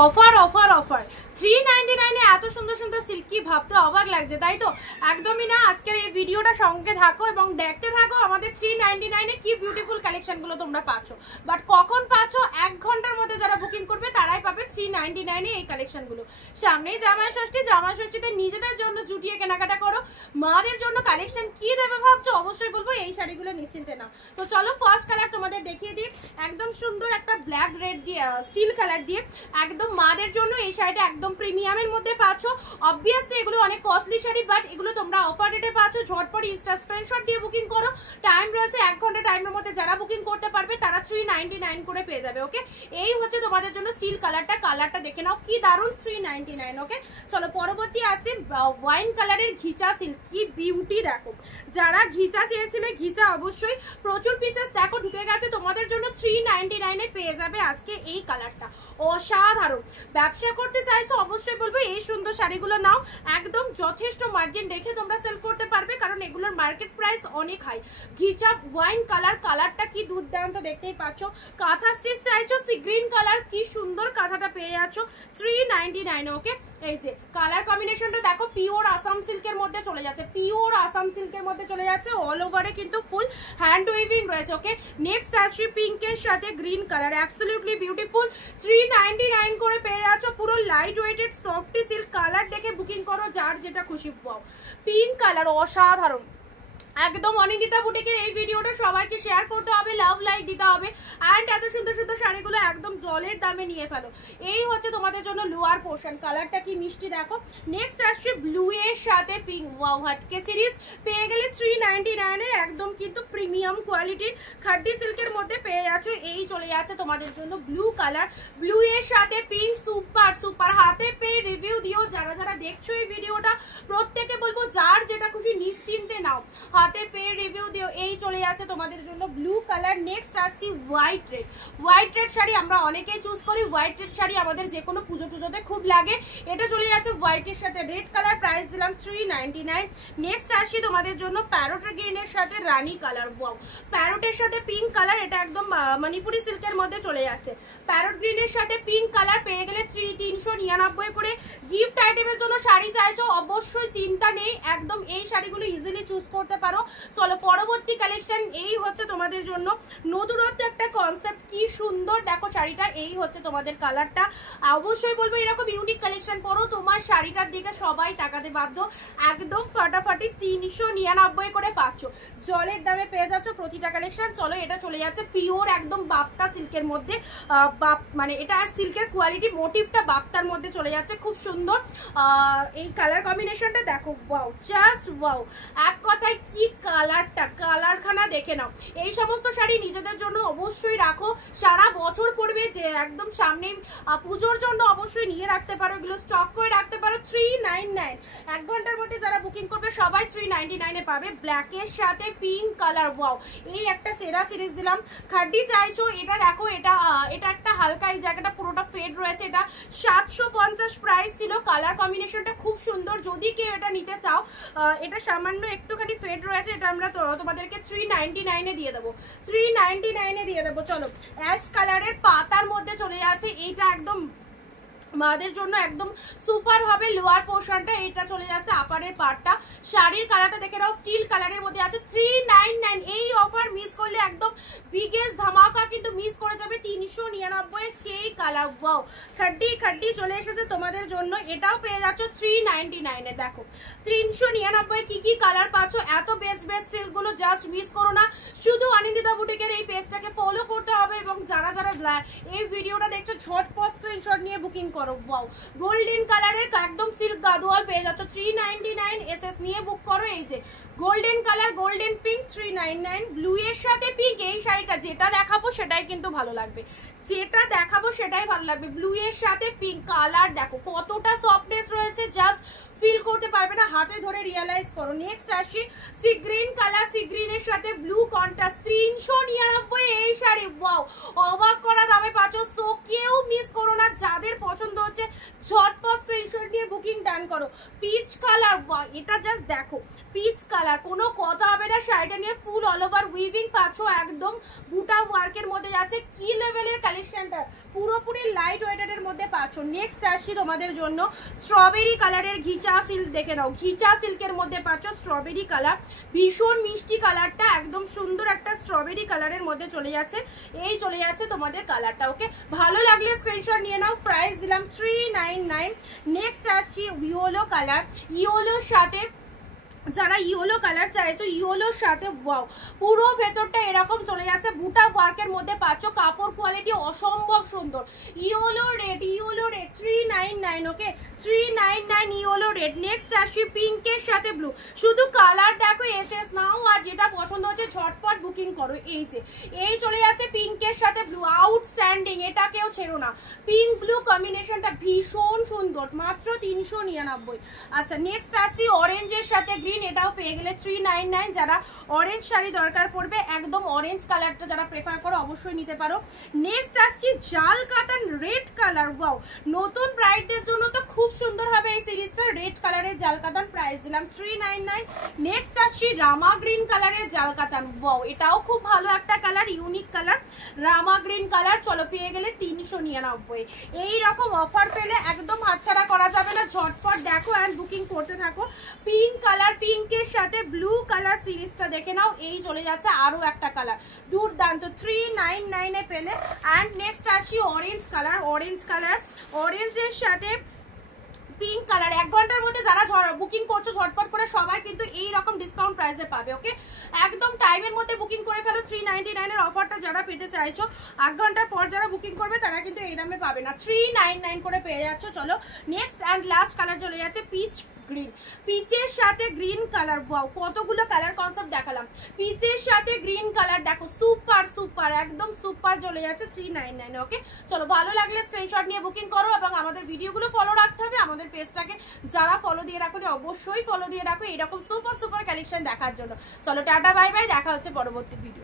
Offer offer offer 399 এ এত সুন্দর সুন্দর সিল্কি ভাবতে অবাক লাগছে, তাই তো? একদমই না। আজকের এই ভিডিওটা সঙ্গে থাকো এবং দেখতে থাকো আমাদের 399 এ কি বিউটিফুল কালেকশনগুলো তোমরা পাচ্ছ। বাট কখন পাচ্ছ? 1 ঘন্টার মধ্যে যারা বুকিং করবে তারাই পাবে 399 এ এই কালেকশনগুলো। সামনেই জামাই ষষ্ঠী, জামাই ষষ্ঠীতে নিজেদের জন্য জুটিয়ে কেনাকাটা করো। মাদের জন্য কালেকশন কি দেবে ভাবছো? অবশ্যই বলবো এই শাড়িগুলো নিশ্চিন্তে নাও। তো চলো ফার্স্ট কালার তোমাদের দেখিয়ে দিই। একদম সুন্দর একটা ব্ল্যাক রেড দিয়ে স্টিল কালার দিয়ে একদম মাদের জন্য এই শাড়িটা একদম প্রিমিয়ামের মধ্যে পাচ্ছ। অবভিয়াসলি এগুলো অনেক কস্টলি শাড়ি, বাট এগুলো তোমরা অফার রেটে পাচ্ছ। ঝটপট ইনস্টা স্ক্রিনশট দিয়ে বুকিং করো। টাইম রয়েছে 1 ঘন্টা, টাইমের মধ্যে যারা বুকিং করতে পারবে তারা 399 করে পেয়ে যাবে। ওকে, এই হচ্ছে তোমাদের জন্য স্টিল কালারটা। কালারটা দেখে নাও কি দারুণ, 399। ওকে, চলো পরবর্তী আছে ওয়াইন কালারের ঘিচা সিল্ক। কি বিউটি দেখো, যারা ঘিচা চেয়েছিলে ঘিচা অবশ্যই প্রচুর পিসেস দেখো ঢুকে গেছে। তোমাদের জন্য 399 এ পেয়ে যাবে আজকে এই কালারটা। অসাধারণ। ব্যবসা করতে চাইছো অবশ্যই বলবো এই সুন্দর শাড়িগুলো নাও। একদম যথেষ্ট মার্জিন রেখে তোমরা সেল করতে পারবে, কারণ এগুলোর মার্কেট প্রাইস অনেক হাই। ঘিচা ওয়াইন কালার, কালারটা কি দুর্দান্ত, দেখতেই পাচ্ছ। কাঁথা স্টিচ চাইছো সি গ্রিন কালার, কি সুন্দর কাঁথাটা পেয়ে যাচ্ছ 399। ওকে, এই যে কালার কম্বিনেশনটা দেখো, পিওর আসাম সিল্কের মধ্যে চলে যাচ্ছে, পিওর আসাম সিল্কের মধ্যে চলে যাচ্ছে। অল ওভারে কিন্তু ফুল হ্যান্ড উইভিং রয়েছে। ওকে, নেক্সট আসছে পিঙ্কের সাথে গ্রিন কালার, অ্যাবসলিউটলি বিউটিফুল। 399 করে পেয়ে যাচ্ছ। পুরো light weighted soft silk. Colour দেখে বুকিং করো, যার যেটা খুশি পাও। পিঙ্ক কালার অসাধারণ। একদম অনিন্দিতা বুটিকের এই ভিডিওটা সবাইকে শেয়ার করতে হবে, লাভ লাইক দিতে হবে। অ্যান্ড এত সুন্দর সুন্দর শাড়িগুলো একদম জলের দামে নিয়ে ফেলো। এই হচ্ছে তোমাদের জন্য লোয়ার পোর্শন। কালারটা কি মিষ্টি দেখো। নেক্সট আসছে ব্লু এর সাথে পিঙ্ক। ওয়াও, হাটকে সিরিজ পেয়ে গেলে 399 এর একদম কিন্তু প্রিমিয়াম কোয়ালিটির খাড্ডি সিল্কের মধ্যে পেয়ে যাচ্ছ। এই চলে যাচ্ছে তোমাদের জন্য ব্লু কালার, ব্লু এর সাথে পিঙ্ক। Super super. হাতে পেয়ে রিভিউ দিও। যারা যারা দেখছো এই ভিডিওটা প্রত্যেকে বলবো যার যেটা খুশি নিশ্চিন্তে নাও, হাতে পেয়ে রিভিউ দিও। এই চলে যাচ্ছে তোমাদের জন্য ব্লু কালার। নেক্সট আসছি white red. White red sari আমরা অনেকেই চুজ করি। হোয়াইট রেড শাড়ি আমাদের যে কোনো পুজো টুজোতে খুব লাগে। এটা চলে যাচ্ছে হোয়াইটের সাথে রেড কালার, প্রাইস দিলাম 399। নেক্সট আসছি তোমাদের জন্য প্যারোট গ্রিনের সাথে রানী কালার। ওয়াও, প্যারোটের সাথে পিঙ্ক কালার, এটা একদম মণিপুরি সিল্কের মধ্যে চলে যাচ্ছে। প্যারোট গ্রিনের সাথে পিঙ্ক কালার পেয়ে গেলে 399 করে। গিফট আইটেমের জন্য শাড়ি চাইছো অবশ্যই চিন্তা নেই, একদম এই শাড়িগুলো ইজিলি চুজ করতে পারো। চলো পরবর্তী কালেকশন। এই হচ্ছে তোমাদের জন্য নতুনত্ব একটা কনসেপ্ট, কি সুন্দর দেখো শাড়িটা। এই হচ্ছে তোমাদের কালারটা। অবশ্যই বলবো এরকম ইউনিক কালেকশন পরো, তোমার শাড়িটার দিকে সবাই তাকাতে বাধ্য। একদম ফাটাফাটি 399 করে পাচ্ছ। জলের দামে পেয়ে যাচ্ছ প্রতিটা কালেকশন। চলো এটা চলে যাচ্ছে পিওর একদম বাপ্তা সিল্কের মধ্যে। মানে এটা সিল্কের কোয়ালিটি, মোটিভটা বাপ্তার মধ্যে চলে যাচ্ছে, খুব সুন্দর। এই কালার কম্বিনেশনটা দেখো, ওয়াও, জাস্ট ওয়াও। এক কথায় কি কালারটা, কালারখানা দেখে নাও। এই সমস্ত শাড়ি নিজেদের জন্য অবশ্যই রাখো, সারা বছর পরবে। যে একদম সামনে পুজোর জন্য অবশ্যই নিয়ে রাখতে পারো, এগুলো স্টক করে রাখতে পারো। 399 1 ঘন্টার মধ্যে যারা বুকিং করবে সবাই 399 এ পাবে। ব্ল্যাকের সাথে পিঙ্ক কালার। ওয়াও, এই একটা সেরা সিরিজ দিলাম। খাড্ডি চাইছো, এটা দেখো, এটা একটা হালকা, এই জায়গাটা পুরোটা ফেড রয়েছে। এটা 750 প্রাইস ছিল। কালার কম্বিনেশনটা খুব সুন্দর। যদি কেউ এটা নিতে চাও, এটা সামান্য একটুখানি ফেড রয়েছে, এটা আমরা তোমাদেরকে 399 এ দিয়ে দেবো। 399 এ দিয়ে দেবো। চলো অ্যাশ কালারের পাতার মধ্যে চলে যাচ্ছে। এইটা একদম মাদের জন্য একদম সুপার হবে। লোয়ার পোর্শনটা এটা চলে যাচ্ছে আপারের পার্টটা। শাড়ির কালারটা দেখে নাও, স্টিল কালারের মধ্যে আছে। 399। এই অফার মিস করলে একদম বিগেস্ট ধামাকা কিন্তু মিস করে যাবে। 399 সেই কালার। ওয়াও, খাড্ডি চলে এসেছে তোমাদের জন্য। এটাও পেয়ে যাচ্ছ 399 এ। দেখো 399 কি কি কালার পাচ্ছ। এত বেস্ট বেস্ট সিল্কগুলো জাস্ট মিস করো না। শুধু অনিন্দিতা বুটিকের এই পেজটাকে ফলো করতে হবে, এবং যারা যারা এই ভিডিওটা দেখছো ঝটপট স্ক্রিনশট নিয়ে বুকিং করো। ওয়াও, গোল্ডেন কালারের একদম সিল্ক গাদোয়াল পেয়ে যাচ্ছ 399। এসএস নিয়ে বুক করো। এই যে golden colour, golden pink 399। Blue এর সাথে পিঙ্ক। এই শাড়িটা যেটা দেখাবো সেটাই কিন্তু ভালো লাগবে, যেটা দেখাবো সেটাই ভালো লাগবে। ব্লু এর সাথে পিঙ্ক কালার দেখো কতটা সফটনেস রয়েছে, জাস্ট ফিল করতে পারবে না, হাতে ধরে রিয়েলাইজ করো। নেক্সট আসি সি গ্রিন কালার, সি গ্রিনের সাথে ব্লু কন্ট্রাস্ট 399 এই শাড়ি। ওয়াও, অবাক করা দামে পাচ্ছ। সো কেউ মিস করো না, যাদের পছন্দ হচ্ছে ঝটপট স্ক্রিনশট নিয়ে বুকিং ডান করো। পিচ কালার, ওয়াও, এটা জাস্ট দেখো পিচ কালার, কোনো কথা হবে না। শাড়িটা নিয়ে ফুল অল ওভার উইভিং পাচ্ছ, একদম বুটা ওয়ার্কের মধ্যে যাচ্ছে। কি লেভেলের কালেকশনটা, পুরোপুরি লাইট ওয়েটের মধ্যে পাচ্ছ। নেক্সট আসছি তোমাদের জন্য স্ট্রবেরি কালারের ঘিচা সিল্ক, দেখে নাও ঘিচা সিল্কের মধ্যে পাচ্ছ স্ট্রবেরি কালার, ভীষণ মিষ্টি কালারটা, একদম সুন্দর একটা স্ট্রবেরি কালারের মধ্যে চলে যাচ্ছে। এই চলে যাচ্ছে তোমাদের কালারটা। ওকে, ভালো লাগলে স্ক্রিনশট নিয়ে নাও। প্রাইস দিলাম 399। নেক্সট আসছি ইয়েলো কালার, ইয়েলোর সাথে যারা ইয়েলো কালার চাইছো, ইয়েলোর সাথে ওয়াও পুরো ভেতরটা এরকম চলে যাচ্ছে, বুটা ওয়ার্কের মধ্যে পাচ্ছ, কাপড় কোয়ালিটি অসম্ভব সুন্দর। Yellow red, yellow red 399। ওকে, 399 ইয়েলো রেড। নেক্সট আসছি পিঙ্কের সাথে ব্লু। শুধু কালার দেখো, এসএস নাও, আর যেটা পছন্দ হচ্ছে ঝটপট বুকিং করো। এই যে এই চলে যাচ্ছে পিঙ্কের সাথে ব্লু, আউটস্ট্যান্ডিং, এটা কেউ ছেড়ো না। পিঙ্ক ব্লু কম্বিনেশনটা ভীষণ সুন্দর, মাত্র 399। আচ্ছা, নেক্সট আসছি অরেঞ্জের সাথে গ্রিন, এটাও পেয়ে গেলে 399। যারা অরেঞ্জ শাড়ি দরকার পড়বে, একদম অরেঞ্জ কালারটা যারা প্রেফার করো অবশ্যই নিতে পারো। নেক্সট আসছি জাল কাতান রেড কালার, ওয়াও নতুন ব্রাইডদের জন্য তো খুব সুন্দর হবে এই সিরিজটা। রেড কালারের জাল কাতান, প্রাইস দিলাম 399। নেক্সট আসছি রামা গ্রিন কালারের জাল কাতান, ওয়াও এটাও খুব ভালো একটা কালার, ইউনিক কালার, রামা গ্রিন কালার। চলো, পেয়ে গেলে 399। এই রকম অফার পেলে একদম হাতছাড়া করা যাবে না, ঝটপট দেখো অ্যান্ড বুকিং করতে থাকো। পিঙ্ক কালার, পিঙ্কের সাথে ব্লু কালার সিরিজটা দেখে নাও। এই চলে যাচ্ছে আরো একটা কালার, দুর্দান্ত, 399 এ পেলে। অ্যান্ড নেক্সট আসি অরেঞ্জ কালার, অরেঞ্জ কালার, অরেঞ্জের সাথে পিঙ্ক কালার। 1 ঘন্টার মধ্যে যারা বুকিং করছো ঝটপট করে সবাই কিন্তু এই রকম ডিসকাউন্ট প্রাইসে পাবে। ওকে, একদম টাইমের মধ্যে বুকিং করে ফেলো। 399 এর অফারটা যারা পেতে চাইছো, 8 ঘন্টার পর যারা বুকিং করবে তারা কিন্তু এই দামে পাবে না, 399 করে পেয়ে যাচ্ছ। চলো, নেক্সট অ্যান্ড লাস্ট কালার চলে যাচ্ছে পিচ গ্রিন, পিচের সাথে গ্রিন কালার। ওয়াও, কতগুলো কালার কনসেপ্ট দেখালাম, পিচের সাথে গ্রিন কালার দেখো, সুপার সুপার, একদম সুপার চলে যাচ্ছে 399। ওকে, চলো, ভালো লাগলে স্ক্রিনশট নিয়ে বুকিং করো এবং আমাদের ভিডিওগুলো ফলো রাখতে হবে। আমাদের পেজটাকে যারা ফলো দিয়ে রাখো অবশ্যই ফলো দিয়ে রাখো এরকম সুপার সুপার কালেকশন দেখার জন্য। চলো, টাটা বাই বাই, দেখা হচ্ছে পরবর্তী ভিডিও।